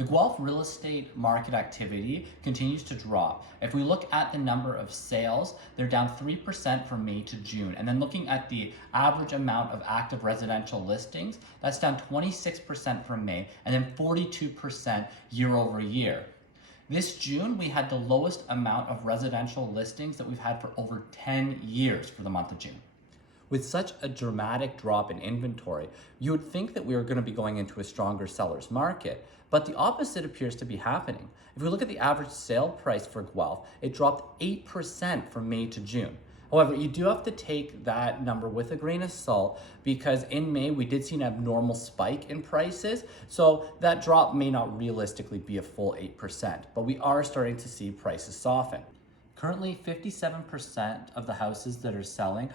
The Guelph real estate market activity continues to drop. If we look at the number of sales, they're down 3% from May to June. And then looking at the average amount of active residential listings, that's down 26% from May and then 42% year over year. This June, we had the lowest amount of residential listings that we've had for over 10 years for the month of June. With such a dramatic drop in inventory, you would think that we were going to be going into a stronger seller's market, but the opposite appears to be happening. If we look at the average sale price for Guelph, it dropped 8% from May to June. However, you do have to take that number with a grain of salt because in May we did see an abnormal spike in prices, so that drop may not realistically be a full 8%, but we are starting to see prices soften. Currently, 57% of the houses that are selling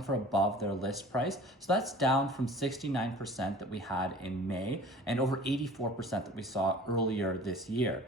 for above their list price. So that's down from 69% that we had in May and over 84% that we saw earlier this year.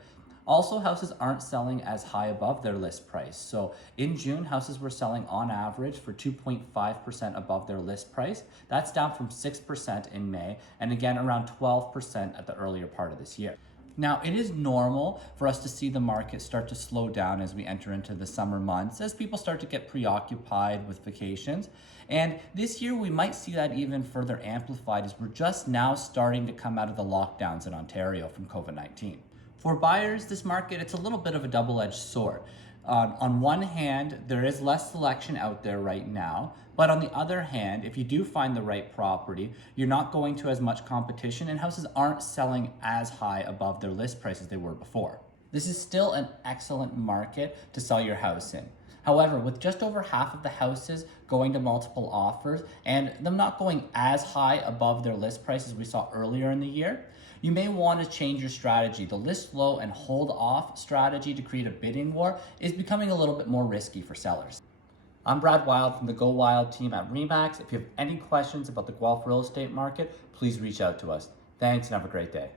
Also, houses aren't selling as high above their list price. So in June, houses were selling on average for 2.5% above their list price. That's down from 6% in May and again around 12% at the earlier part of this year. Now, it is normal for us to see the market start to slow down as we enter into the summer months, as people start to get preoccupied with vacations. And this year, we might see that even further amplified as we're just now starting to come out of the lockdowns in Ontario from COVID-19. For buyers, this market, it's a little bit of a double-edged sword. On one hand, there is less selection out there right now, but on the other hand, if you do find the right property, you're not going to as much competition and houses aren't selling as high above their list price as they were before. This is still an excellent market to sell your house in. However, with just over half of the houses going to multiple offers and them not going as high above their list price as we saw earlier in the year, you may want to change your strategy. The list low and hold off strategy to create a bidding war is becoming a little bit more risky for sellers. I'm Brad Wild from the Go Wild team at RE/MAX. If you have any questions about the Guelph real estate market, please reach out to us. Thanks and have a great day.